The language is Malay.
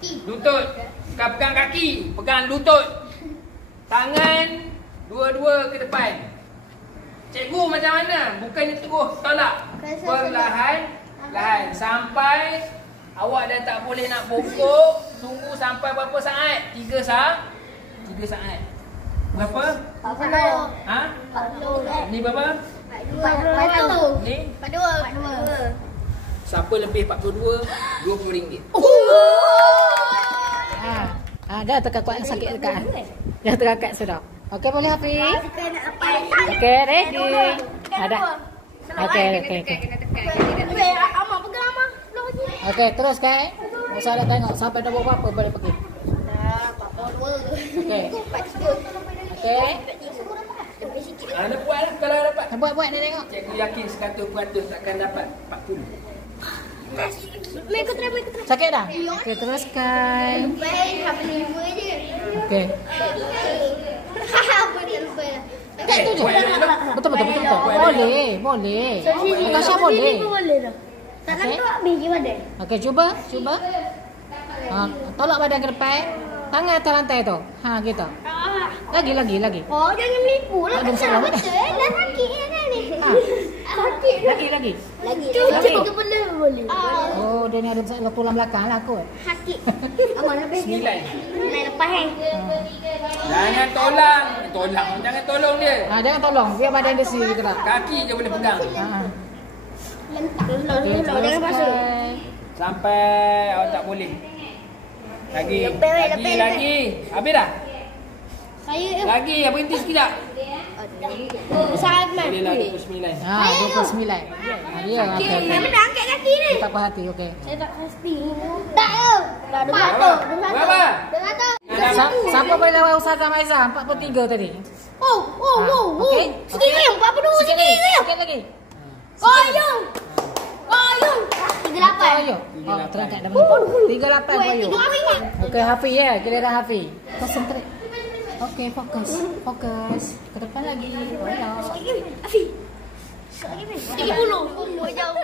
Lutut. Kau pegang kaki. Pegang lutut. Tangan dua-dua ke depan. Cikgu macam mana? Bukannya terus tolak. Perlahan-lahan. Sampai awak dah tak boleh nak bongkok. Tunggu sampai berapa saat? 3 saat. Berapa? 40. Ha? 40. Ni berapa? 42. Ni? 42. Siapa lebih 42? RM20. Dah terkakak sakit dekat. Dah terkakak sudah. Okey, boleh Hafiz? Okey, ready. Ada. Okey. Amak pegang Amak. Okey, terus kan. Usah nak tengok sampai nombor berapa boleh pergi. 42. Okey. 43. Okey. Anda buatlah kalau dapat. Buat dia tengok. Cikgu yakin 100% takkan dapat 40. Mereka try. Sakit dah? Okey, teruskan. Baik, habis 5 je. Okey. Apa dia lupa dah. Dekat tu je. Betul. Boleh. Tasha boleh. Boleh dah. Tangan tu habis je badan. Okey, cuba. Tolak badan ke depan. Tangan atas lantai tu. Gitu. Lagi. Oh, jangan menipu lah. Ada masalah tak? Betul. Dah sakit kan ni. Sakit Lagi. Cucuk tu boleh. Oh, dia ni ada masalah tulang belakang lah kot. Sakit. Amak lebih 9. Main lepas kan. Jangan tolong. Jangan tolong dia. Jangan tolong. Biar badan dia sendiri gerak. Kaki je boleh pegang. Okey, Jangan pasal. Sampai awak tak boleh. Lagi. Lebih. Habis dah? Saya Lagi, berhenti sekejap. sangat man. Boleh lah 29. 29. Dia okey. Saya nak angkat kaki ni. Tak puas hati, okey. Saya tak pasti. Tak tahu. Dah 200. Berapa? 200. Siapa boleh lawan Ustazah Maizah? 43 tadi. Oh. Okey. Sikit lagi. 42 sikit lagi. Sikit lagi. Koyong. 38. Ayo. Terangkat dah menit. 38 koyong. Okey, Hafiz ya. Giliran Hafiz. Konsentrate. Okey, fokus. Ke depan lagi. Koyong. Afi. 30. Jauh.